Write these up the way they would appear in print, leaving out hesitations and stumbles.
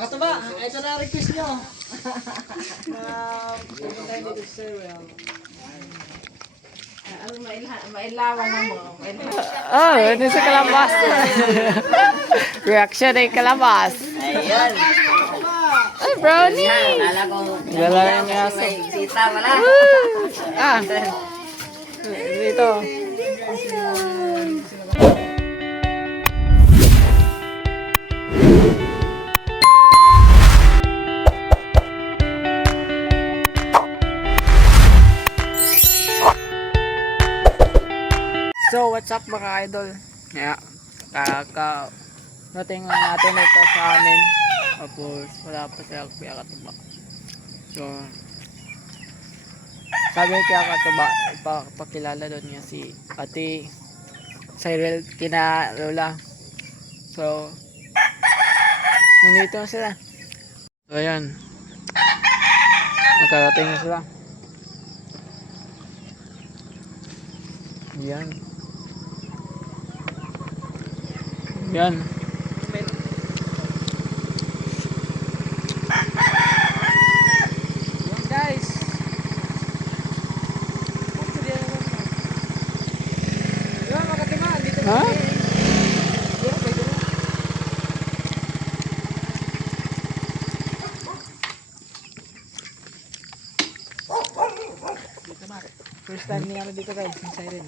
Mga katuba, ito na request nyo. Pupunta tayo dito sa cereal. Mailawan na mo. Oh, ini sa kalabas. Reaction ay kalabas. Ayan. Ay, brownie. Kala ko. Gala yung aso. May sita pala. Ah, dito. So, what's up mga idol? Yeah, nating natin ito sa amin. Tapos, wala pa sila kaya katuba. So, sabi kaya katuba, ipakilala doon niya si Ate Cyril kina Lola. So, nandito na sila. So, ayan. Nakarating na sila. Yan. Yan. Yan guys. Diba mga katima, dito Ha? First time niya kami dito guys, yung siren.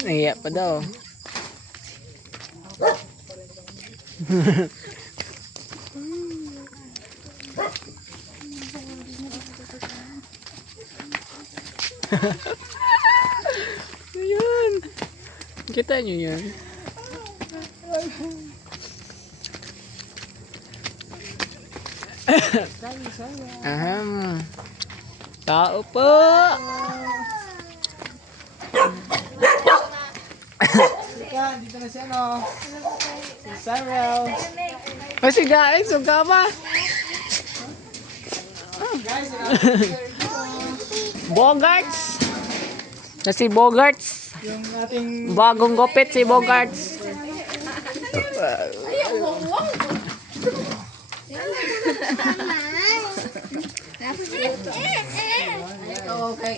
Iya pa daw. Ayun. Kita nyo yun. Aham. Tao po. Yan, dito na siya no. Si Cyril. Kasi guys, suga ba? Guys, Bogarts. Kasi Bogarts. yung ating Bagong gupit si Bogarts. Okay.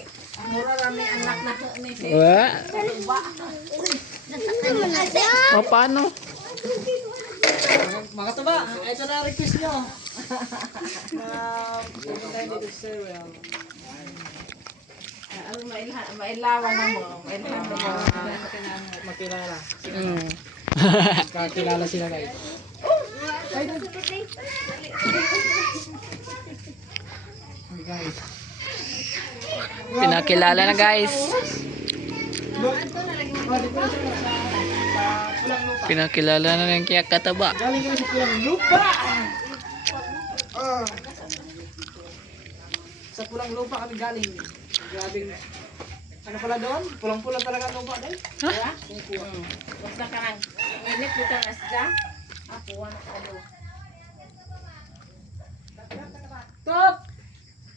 Mura rami anak na ni si. Wa? O paano? mga katuba, ito na request nyo. Pupunta tayo dito sa cereal. Mailawan na mo. Mailawan na mo. Makilala. Mm. Kakilala sila guys. Guys. Pinakilala na guys. Pinakilala na ng kaya kataba. Galing kami sa pulang lupa. Sa pulang lupa kami galing. Grabing, ano pala doon? Pulang-pulang talaga ang lupa din. Basta ka lang. Init bukan asda. Ako wala ka do. Top!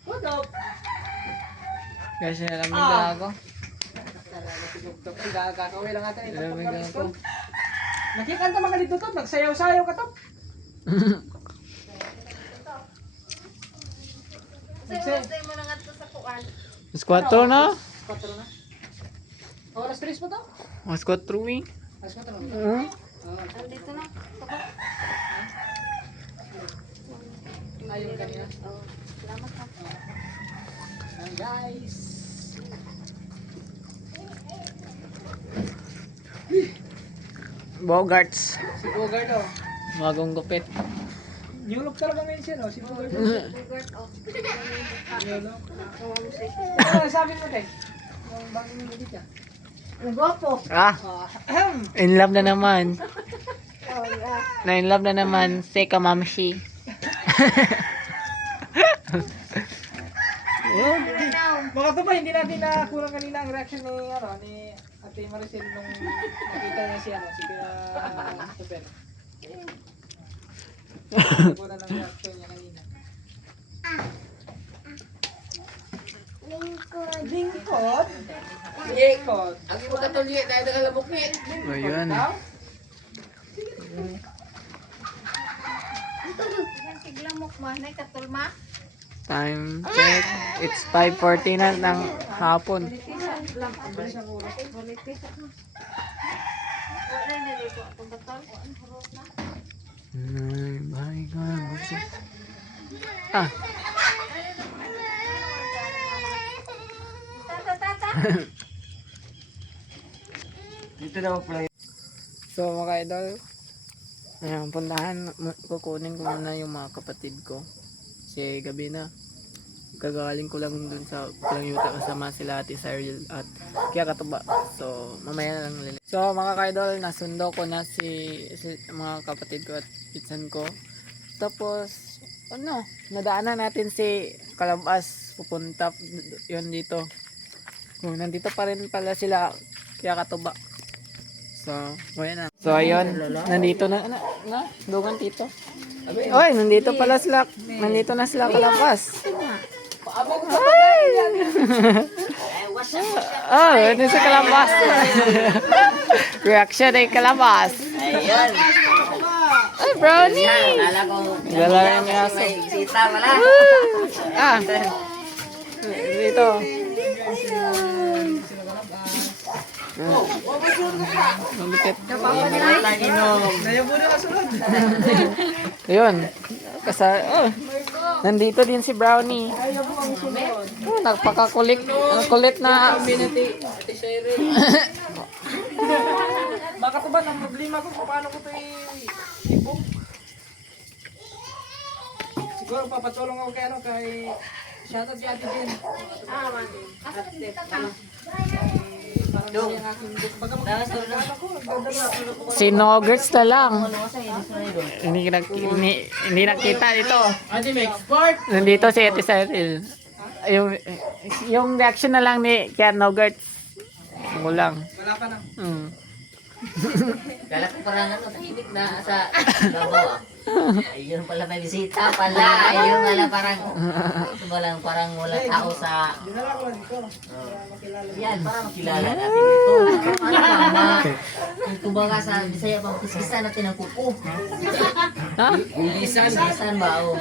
What up? Guys, nalamig na ako. Top, gagawin lang natin ito. Nalamig na ako. Nakikanta mga dito top, nagsayaw-sayaw ka top. Say mo na nga to sa kuan. Mas 4 na? 4 na. Oras 3 pa to? Mas 4 eh. Alas 4 na. Andito na. Ayun kanina. Salamat ha. Ayan guys. Bogarts. Si Bogart oh. Bagong gupit. New look talaga ngayon siya no? Si Bogart. Bugart off. New look. Ano sabi mo te? Ang bago mo dito. Gwapo. Ah, in love na naman. Na in love na naman. Seka mamshi. Mga to ba, hindi natin nakulang kanina ang reaction ni, ano, ni Ate Maricel nung nakita niya si, ano, si Kuya Super. Nakulang ang reaction niya kanina. Lingkod? Lingkod? Ang imo katulye dahil nakalamok ni. Ayun. mukma na katulma. Time check. It's 5:40 na ng hapon. Ay, my God. Ah. Dito na pala. So mga idol, ayan, puntahan, kukunin ko muna yung mga kapatid ko. Kasi gabi na. Kagaling ko lang dun sa Yuta kasama sila Ate Cyril at Kaya Katuba. So mamaya na lang lili. So mga kaidol, nasundo ko na si mga kapatid ko at pitsan ko. Tapos nadaanan natin si Kalabas, pupunta yun dito. Kung nandito pa rin pala sila Kaya Katuba. So, ayan na. So, ayun. Nandito na dugan tito. Oy, nandito pala sila. Nandito na sila Kalabas. Ay! Oh, ito si Kalabas. Reaction ay Kalabas. Ayun. Ay, brownie. Akala ko Lalaro yung aso. may sita pala. Ah. Dito. Malupit. Lagi no. Ayun. Nandito din si Brownie. Nagpakakulit. Ang kulit na. Baka to ba ang problema ko kung paano ko ito ibong? Siguro papatulong ako kay shoutout si Ate Jen. Si Nogerts na lang. Hindi nakita dito. Nandito si Ate Cyril. Yung reaction na lang ni Kaya Nogerts. Kulang. Wala pa na. Kala ko parang tahimik na sa babaw. Ayun pala may bisita pala. Ayun pala parang wala tao sa. Dinala ko lang dito. Makilala. Yan, para makilala natin ito. Kumbaga sa Bisaya pang kiskisan natin ang kuko. Ha? Bisan ba o?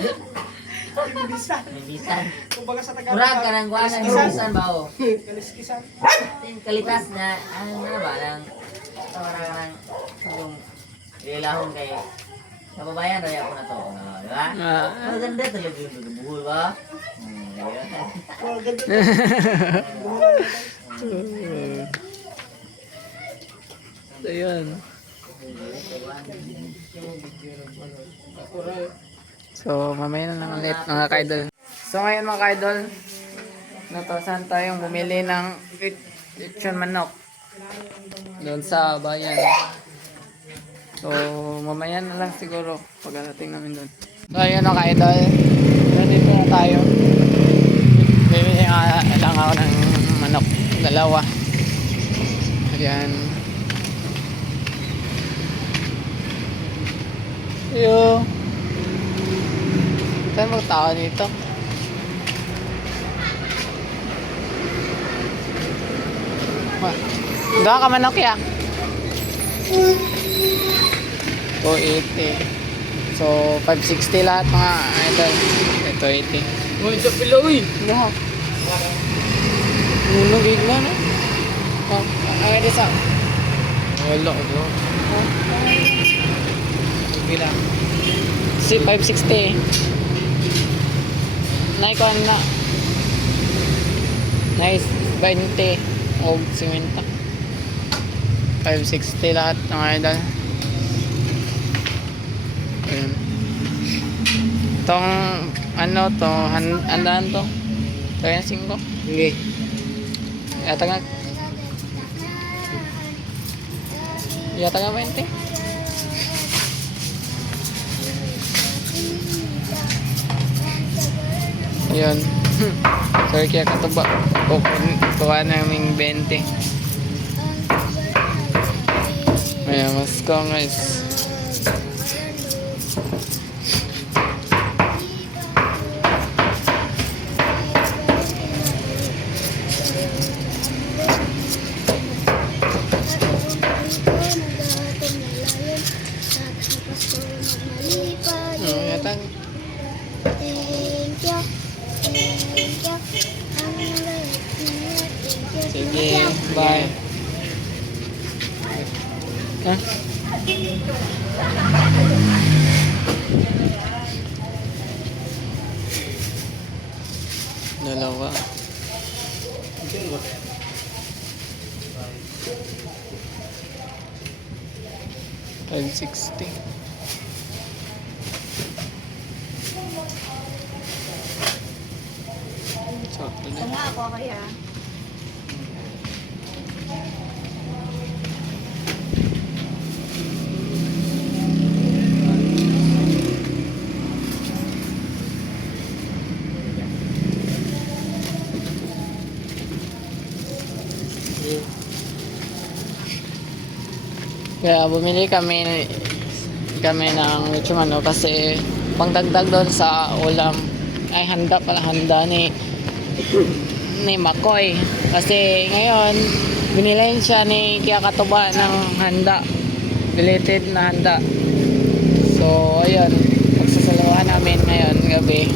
Bisan. Bisan. Kumbaga sa Tagalog. Murag ka ng guwanan bisan ba o? Kaliskisan. Kalitas na ano ba lang parang yung ilahon kay kababayan raya ko na to, di ba? Maganda talaga yung buhol ba? So yun. So mamaya na lang ulit mga kaidol. So ngayon mga kaidol, natasan tayong bumili ng lechon manok doon sa bayan. So mamaya na lang siguro pagdating namin doon. So ayun mga kaidol, nandito na tayo. Bibili lang ako ng manok, dalawa. Ayan. Yo. Saan mo tao dito? Gawa ka manok ya? 280. So 560 lahat mga idol. Ito 80. Uy, sa pila uy. No. Nuno bigla no. Oh, ay di sa. Wala ko. Bila. Si 560. Naikon na. Nice 20 o 50. 560 lahat ng idol. Ayun. Itong ano to, handaan to. Kaya 5. Hindi. Yata nga 20. Ayun. Sorry kaya katuba. Kuha namin 20. Ayan, mas ko guys. Yata. Sige, bye. Ha? Dalawa. $560. Chocolate. Nga ako kaya. Kaya bumili kami ng lechon manok kasi pangdagdag doon sa ulam ay handa ni Makoy kasi ngayon binilayin siya ni Kia Katuba ng handa, belated na handa. So ayun, pagsasaluhan namin ngayon gabi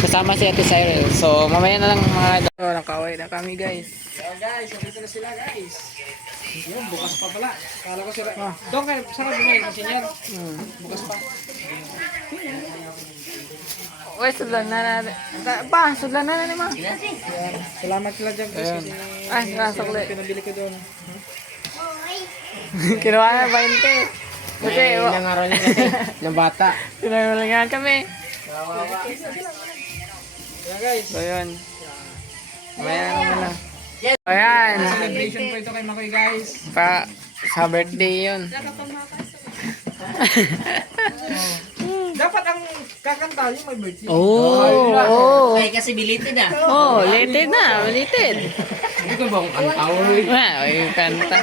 kasama si Ate Cyril. So mamaya na lang mga nakaway na kami guys. So guys, nandito na sila guys. Yun, bukas pa pala. Kala ko sila. Doon kayo, sarap bumili ng senior. Bukas pa. Uy, sudlan na sudlan na ni ma. Yan. Salamat sila dyan guys. Ayun. Kasi Ay, nasukli. pinabili ko doon. Kinuha na 20. Kasi, Nangaral niya kasi. Yung bata. pinagulingan kami. Yan guys. So, yun. Mamaya na muna. Ayan. Celebration po ito kay Makoy guys. Sa birthday yun. Dapat ang kakanta yung may birthday. Oh. Ay, kasi belated ah. Oh, belated na. Belated. Hindi ko ba kung kanta o? Ay, kanta.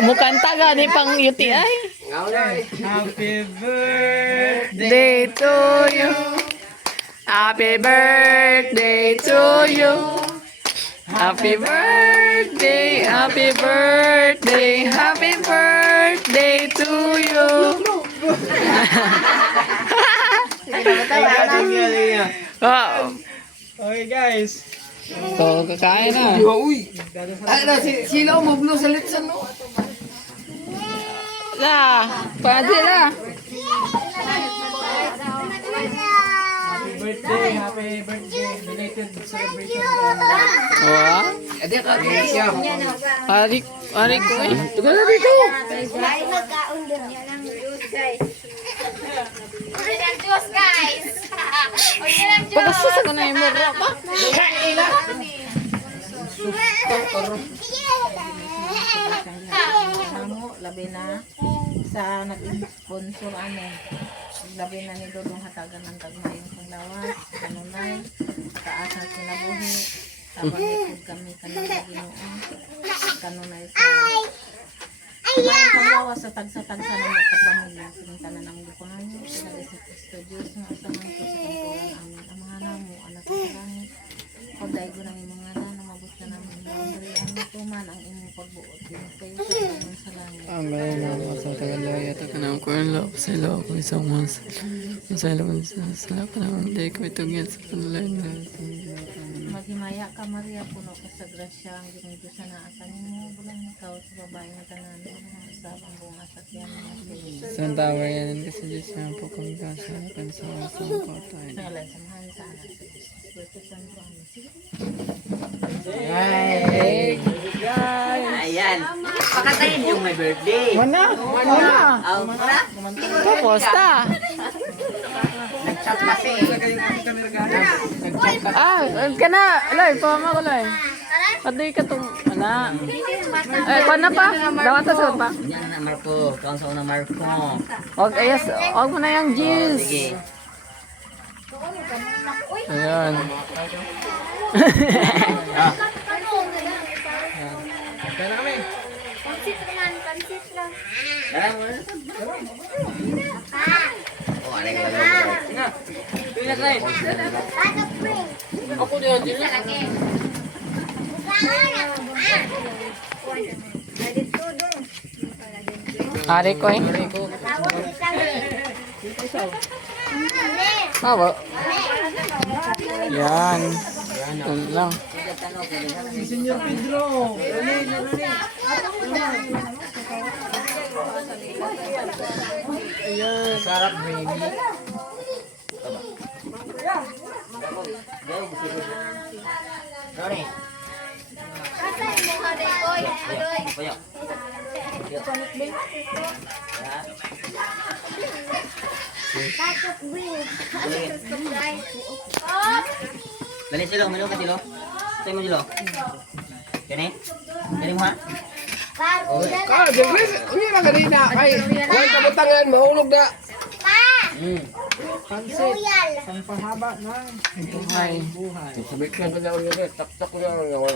Mukanta gani pang UTI. Happy birthday. Day to you. Happy birthday to you. Happy birthday, happy birthday, happy birthday to you. Wow. Okay guys. So, kakain na. Sila umublo sa litsan no? La, pwede na. Happy birthday. Belated celebration. Wow. Adi ka siya. Ari ko eh. Tugal na dito. Ay, magkaundir niya ng juice, guys. Undir ng juice, guys. Undir ng juice. Pagkasusa ko na yung mura pa. Amo, labi na sa nag-sponsor labi na ni Dodong hatagan ng tagmayong panglawas, kanunay, taas na kinabuhi, tabang ikod kami kanunay Ginoo, kanunay sa panglawas sa tagsa-tagsa na magkapamilya, pinintana ng bukangan, pinagay sa Kristo Diyos, ng asaman ko sa kanturan amin, amahan mo, anak ko sa langit, pagday ko ng imong ngalan, namabot ka namin, laundry, ang tuman ang imong pagbuot, pinagay sa kanturan sa langit. Amen. Ako sa tagalaya. Takanang ko ang loob sa loob ko isang mas. Sa loob sa loob na ang day ko itugyan sa panulain na. Maghimaya ka Maria, puno ka sa grasya, ang Diyos na asan mo, bulang ikaw sa babae na tanan, ang isab ang buong asakyan ng Diyos. Sa tower yan kasi Diyos na po kami kasalakan sa asang patay. Sa ngalan sa mahal sa anak sa Diyos. Espiritu Santo, amen. Sige. Ayan. Pakatayin yung may birthday. Mana? Aw, para? Kaposta? Nag-chat kasi. Ka na. Alay, pama ko lang. Aday ka itong, ana. Kung na pa? Dawat sa suot pa? Yan na, Marco. Kaon sa unang Marco mo. Huwag mo na yung juice. Sige. Ayan. Kaya na kami. Darang mo na. Oh, alay ka lang. Pila tayo. Ako din ang dito. Ari ko eh. Awa. Yan. Yan lang. Si Senyor Pedro. Ayan. Sarap, baby. Ronnie. Payo. Dali silo, milo ka silo. Sa'yo mo silo. Kani? Kani mo ha? Uy lang kanina. Ay, huwag kabutangan, mahulog na. Pansit. Pangpahaba ng buhay. Buhay. Sabik lang ka na ulit. Tak-tak ko lang ang gawa.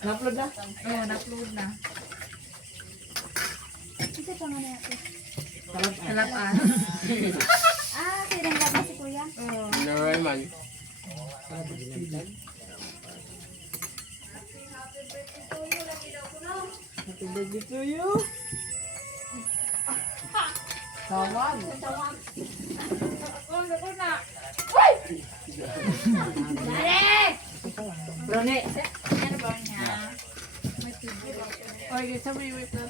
Na-upload na? Oo, na-upload na. Salapas. Ah, sirang labas si Kuya. Naman. Happy birthday to you. Tawag. Brownie. Oy, sabi wait na.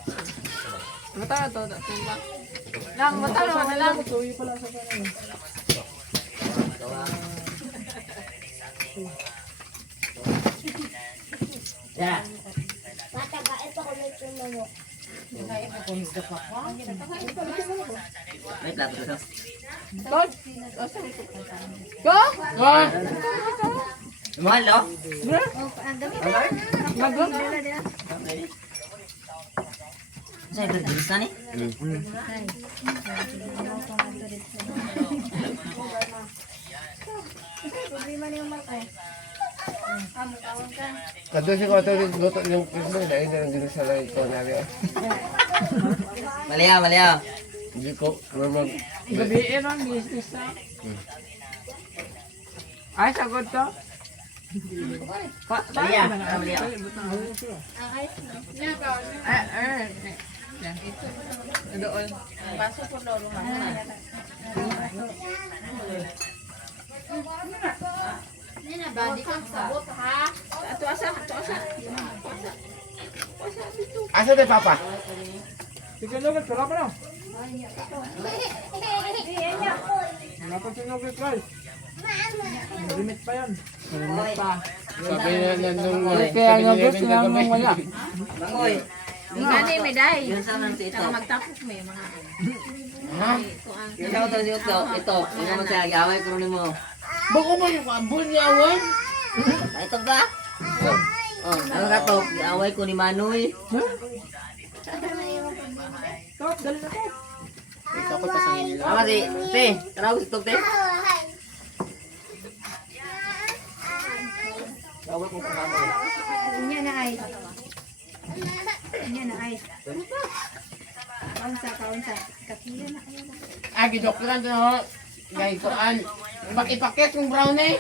Mata to, lang mata no, lang. Tuyo pala sa kanan. Ya. Bata ka, ito ko lang yung manok. Wait lang, ito. Go. Mahal, no? Oh, ang dami na. Mago. Sa'yo, bilis na ni? Problema niyo Marco. Tawag ka. Kadto si ko ito luto yung kismo. Dahil na lang din sa lang ito nabi. Maliya, maliya. Hindi ko. Normal. Gabiin ang business na. Ay, sagot to. Maliya, maliya. Doon. Paso po lolo man. Nina, badi kang sabot ha. Ato asa. Asa tayo papa? Sige, Nugget. Wala pa na. Wala pa si Nugget, guys. Limit pa yan. Sabi na nung Kaya nga gusto lang nung wala. Bangoy. Ingani may day. Yun sa man ito. Saka magtapos may mga ito ang Yun sa ito, ito. Yun naman siya, gaway ko rin mo. Bako mo yung ambon niya awan? Ito ka? Oh, ano ka to? Gaway ko ni Manoy. Top, dali na to. Ito ko pasangin nila. Mama, te. Tarawag ito, te. Gaway ko pa Manoy. Inya na ay. Inya na ay. Kaunsa. Kakila na kayo. Agi doktoran to ho. Guys, koan. Ipakit yung brownie.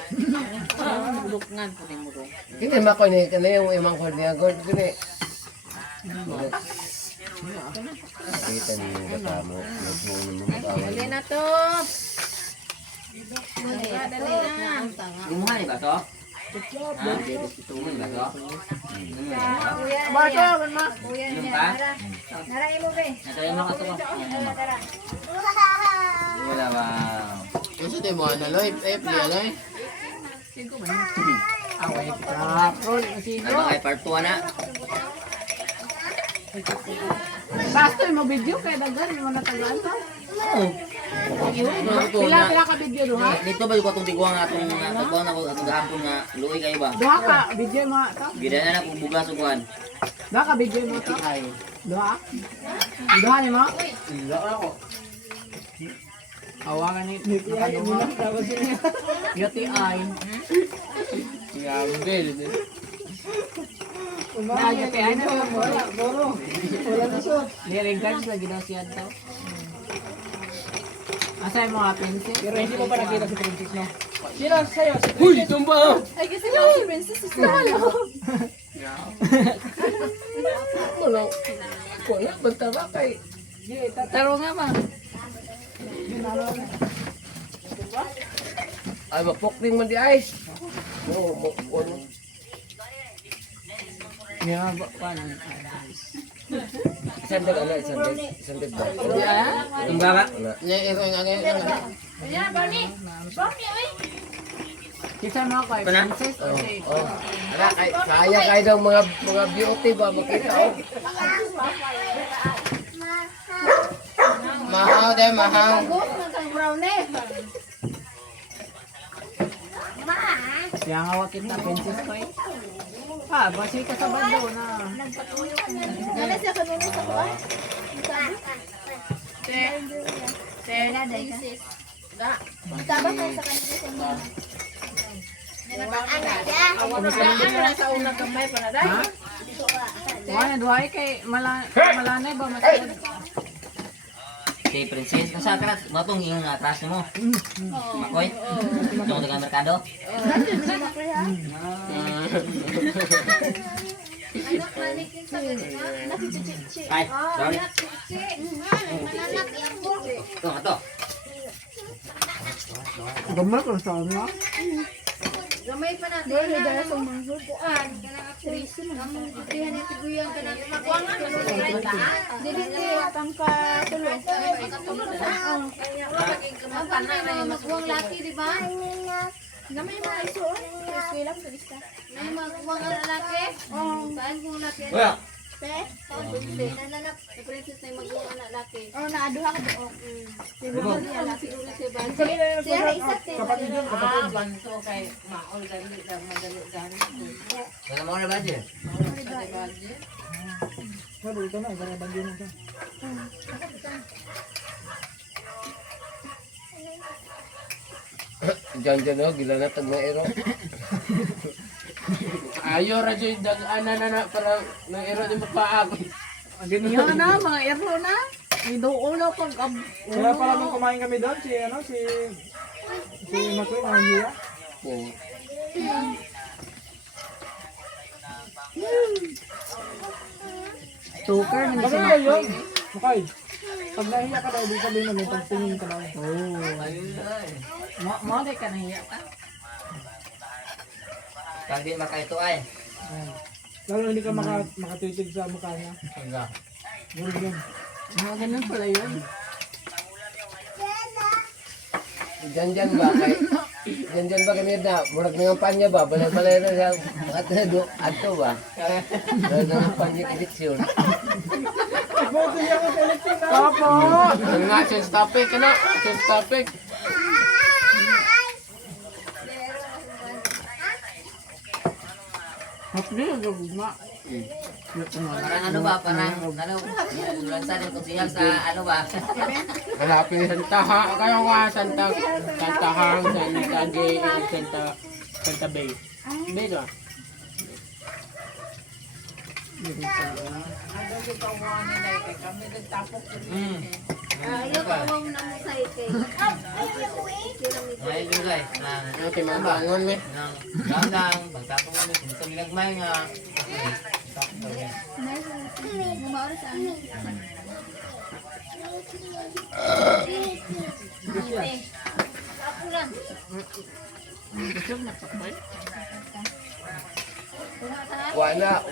lukngan po mo ro. Hindi mako ni kana yung imang kod niya god gani. Kita ni katamo. Dali na to. Dali na. Imuha ni ba to? Ha? Ito mo ba to? Kuya, Baso, man ma. kuya Inom niya. ka? Naray mo be. Natayin mo ka to. Tara. Wala ba? Kasi tayo mo na loy, play. Away ka. Roll, sige. Ano ba kay part 2 na? Basta mo video kay dagan mo natagaan to. Oo. Pila ka video duha? Dito ba yung katong tiguang atong tagbuan ako atong gahapon nga luoy kayo ba? Duha ka video mo to. Gida na na kung bugas ug kuan. Duha ka video mo to. Duha? Duha ni mo? Ila ako. Awangan ni nakaduha. Yati ay. Ya, gel. Yati ay na Wala, boro. Wala na siya. Niregan sa ginaw siya to. Asay mo nga pencil? Pero hindi mo pa nakita si Princess, no? Sino sa'yo? Si Uy, Princess? tumba. Ay kasi lang si Princess is Wala. Wala banta ba kay? Taro nga ba? Ay, mapokling man di ay. Oo, mapokon. Yeah, paano? Isandag, ano, isandag. Isandag ba? Itong baka. Nya, iro, nga, nga. Kita mo ako, Ito na? princess. Okay. Oh. Ala, kaya kayo daw mga beauty ba makita oh. Mahaw day, mahaw. Kaya nga wakit na princess ko eh. Basi ka sa bando na. Ano siya kanina sa kuha? Tabak kayo sa kanina sa mga. Nasa unang kamay pa na dahil. Ha? Wala, duhay kay malanay ba masakit? Si Princess, nasa atras, matong yung atras mo. Makoy. Yung taga merkado. Anak manikin sa kanina. Nakichichichi. Ay, sorry. Mananak yan po. Ito. Gamay ko sa ano? Gamay pa natin. Dahil dahil sa mga kuan. Kanang actress. Ang itrihan ni Tiguyan. Kanang makuangan. Dili tangka tulong. Ang panay na magkuang laki, di ba? Gamay mo iso. Eskwela lang sa lista. May magkuang lalaki? Saan kung laki? Wala. Nananap. Sa princess na magkuang lalaki. Naaduha ka doon. Siguro siya ba? Siya isa. Banto kay maol dali da madali dali. Wala mo na ba dyan? Sabi ito na, para bagyo na siya. Diyan oh, gila na tag na iro. Ayo ra jay dag ana para nang iro di mapaag. Yan na, mga erlo na. Idoon na pag Wala pala nung kumain kami doon, si McQueen, ang hiya. Oo. Tuker na Bakit si na yun? Makay, pag nahiya ka daw, ibig sabihin namin, pagtingin ka daw. Mode ka nahiya ka. Pag di makaito ay. Ayan. Lalo hindi ka makatitig sa mukha niya. Murag yun. Ganun pala yun. Diyan ba kay diyan ba kami na murag nang panya ba balay na siya do ato ba. Nang panya eleksyon. Boto niya ako sa eleksyon na. Opo! Ano nga sense topic ano? Sense topic. Hapli, gugma. Parang ano ba? Parang ano? Ulan sa yung konsihal sa ano ba? Hanapin Santa ha kayo nga Santa Hang Santa Gay Santa Bay. Bay ba? Kami nagtapok Ayaw ka mong namusay kay. May lugay. Ano kay mabangon me? Nang gandang, pagtapong mo, kung nilagmay nga. Mumaura sa ano? Kapulan.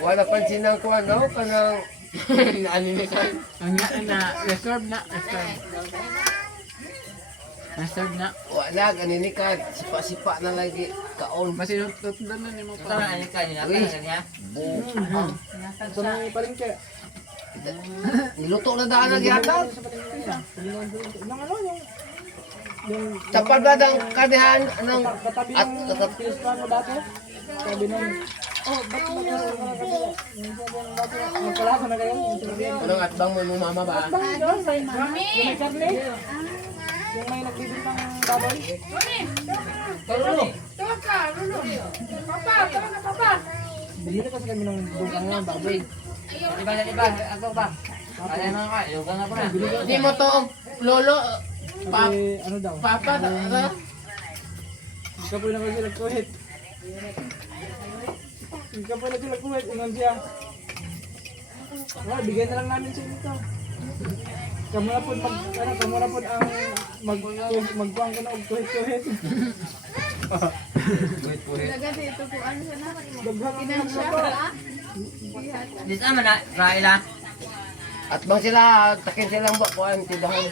Wala pansin ng kuan no kanang ano ni kay Ang na, reserve na. Reserve na. wala ganini ka sipa-sipa na lagi kaon. Masinututdan na ni mo Ito na, ano ka, nilata na kanya. Ito na yung palengke. Niluto na daan na gyata. Sa palengke niya. Yung ano, yung Tapad ba dang kadihan anong katabi at ng pilispan mo dati. Sabi nun, oh, ba't mo na mga kabila? Yung sabi ng dati, magkalasa na kayo. Yung sinabihan ko. anong atbang mo nung mama ba? Yung may Charlie. Yung may nagbibintang baboy. Bumili kasi kami ng bugang ng baboy. Iba, ako ba? Kaya na ka, ilugan na ko na. Di mo to lolo Kasi ano daw? papa da. Kapoy na kasi nagkuhit. Kapoy na kasi nagkuhit. Ingon siya. Wala, bigyan na lang namin siya nito. Kamu na po ang magkuhan ko na og kuhit-kuhit. Lagati ito po ano siya na. Inansya ha? Di sama na, Raila. At bang sila, takin silang bakuan, tindahan.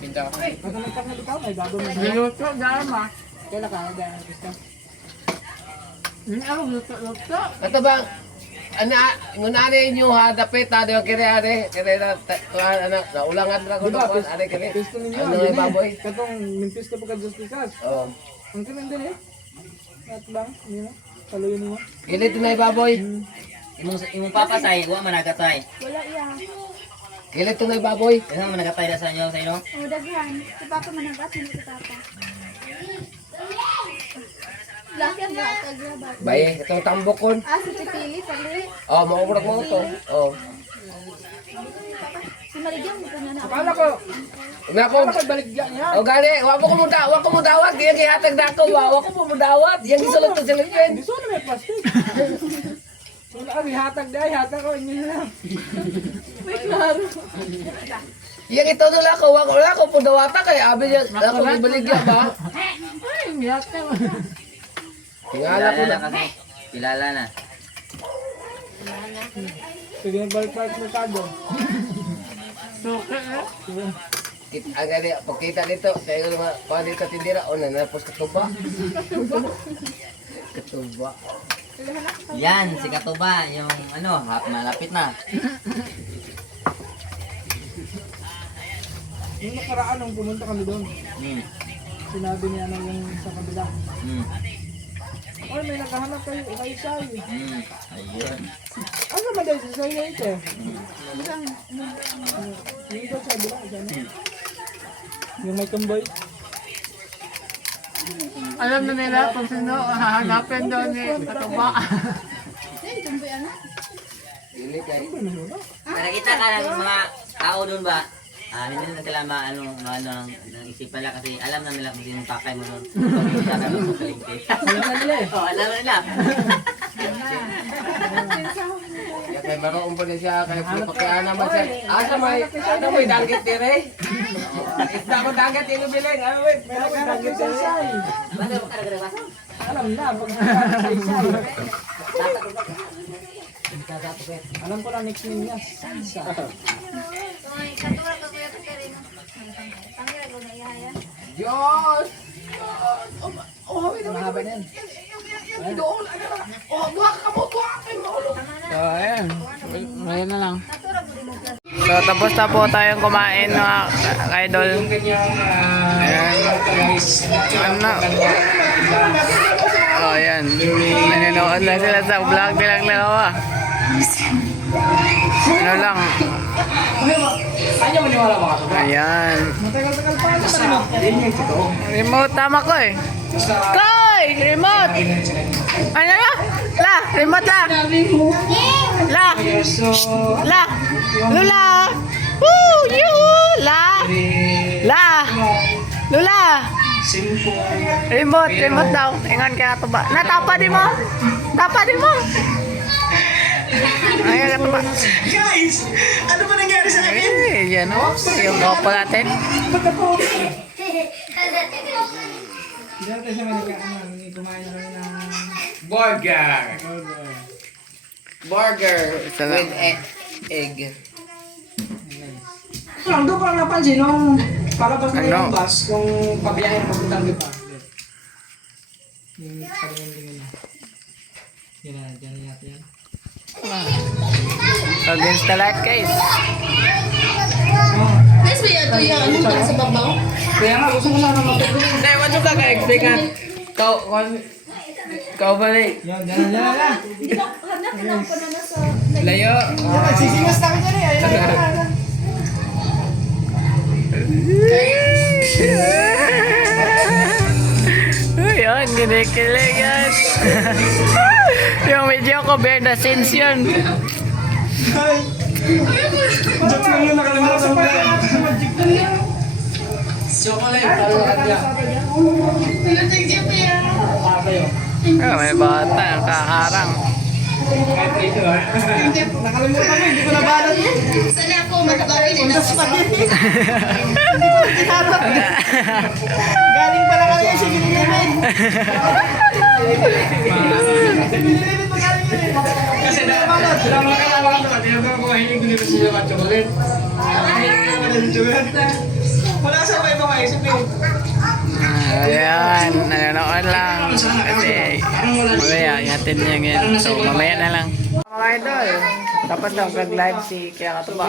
Pag nagpakalikaw, may bago na. Niluto, dama. Kailan ka, dahil ang gusto. Ano, luto. Ito bang, ngunani nyo ha, dapit ha, di ba kire na, naulangan na ko Diba, na kuan, are kire. pisto ninyo. Ano yun yung baboy? Katong mintis ka pa ka-justikas. Oo. Ang kinang din eh. At lang, yun na. Kaluyin mo. Kilit na yung baboy. Imong papasay, huwag managatay. Wala iya. Kilit na yung baboy. Kasi managatay na sa inyo, sa inyo. O daghan. Si Papa managat, hindi si Papa. Laki ang bata, grabat. Baye, itong tambokon. Si Pipili, pagli. Oh, maumurag mo ito. Oh. Si Marigyan, mo ka na na. Akala ko, Una ko, akala ko baligya niya. o gani, wa ko mo dawat, diyan gihatag na ako, wa ko mo dawat. Yang gisulot to sila yun. Hindi na may plastic. Wala kami hatag dahil, hatag ko inyo na lang. Yang ito nila ko, wala ko po dawata kay abi niya, ako ibaligya ba? Ay, miyate mo. Tingala ko na. kasi. Kilala na. Sige, balik-balik mo kado. Suka eh. Ang gani, pagkita dito, kaya ko naman, pa dito tindira, o nanapos katuba. Katuba. Yan, si Katuba, yung ano, malapit na. Yung nakaraan nung pumunta kami doon, Hmm. sinabi niya nang yung sa kabila. Hmm. Oy, may naghahanap kayo, kayo sa'yo. Hmm. Ayun. Ano naman dahil sa sa'yo ito? Yung doon sa kabila, dyan. Yung may tumboy. Alam na nila kung sino hahanapin doon ni Katuba. Dili kay. Nakita ka ng mga tao doon ba? Hindi na sila maano ng isipan nila kasi alam na nila kung sino pakay mo doon. Pagkita ka doon sa palengke. Alam na nila eh. Oh, alam na nila. Ya kay maroon po na siya kay pakiana naman siya. Asa may danggit dire? Isda ko danggit ino biling. Ano wait? May naghahanap kayo sa sa'yo. Bakit mo ka nagrebaso? Alam na, pag sa sa'yo. Alam ko na next name niya. Sansa. Katura ka kuya Katerina. Pangira ko na ihaya. Diyos! Mahaba na yan. So, ayan. Ngayon na lang. Katura ko din mo. So, tapos na po tayong kumain mga idol. Ayan. Ano? Oh, ayan. Nanonood na sila sa vlog nilang dalawa. Ano lang. Ayan. Matagal-tagal pa ano. Remote, tama ko eh. Koy! Remote! Ano na? La! Remote la! La! La! Lula! Woo! Yoo! La! La! Lula! Remote! Remote daw. Ingan kaya ito ba? Natapa di mo? Tapa di mo? Ay, ito ba? Guys, ano ba nangyari sa akin? Eh, yan o. Yung kopo natin. Diyan tayo sa Manila, kumain na kami ng Burger. Burger Isa lang. with egg. Lang, doon ko lang napansin nung palabas na Ano? yung bus, kung pabiyahin mo papuntang di pa. Yung paringin-tingin na. Yan na, dyan na natin yan. Against the light case. Guys, may ito yung ano para sa babaw? Kaya nga, gusto ko sana matutuloy. Hindi, wala ka ka-expect nga. Kau balik. Yan, dyan na. Hindi ba, hanap na ako na nasa... Layo. Yan, nagsisingas na kanya na yan. Ayun na. Ayun, kinikilig yan. Yung video ko, behind the scenes yun. Joke lang yun, nakalimutan ko yan. Oh, may bata, nakakarang. Nakalimutan ko, hindi ko nabalot. Sana ako magagawin din ako. Galing pala kami sa 7-Eleven. 7-Eleven pa galing yun eh. Kasi nakabalot. Wala sa may mga isip eh. Ayan, nanonood lang. Kasi mamaya, ihatid niya ngayon. So, mamaya na lang. Mga idol, tapos daw kag-live si Kaya Katuba.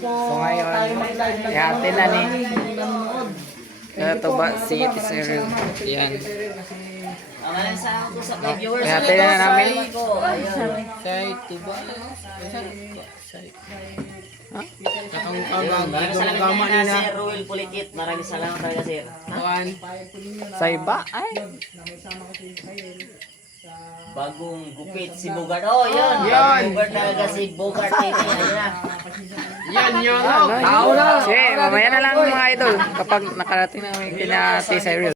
So ngayon, ihatid na ni Kaya Katuba si Tisero. Yan. Amalan sa ako sa mga viewers. Ihatid na namin. Ayun. Kaya Katuba. Ha? Maraming salamat na Sir Ruel Pulikit. Maraming salamat talaga Sir. Sa iba? Ay. Bagong gupit si Bogart. Oh, yun. Bagong Bogart talaga si Bogart TV. Ayun na. Sige, mamaya na lang mga idol. Kapag nakarating na kami kina Tisero.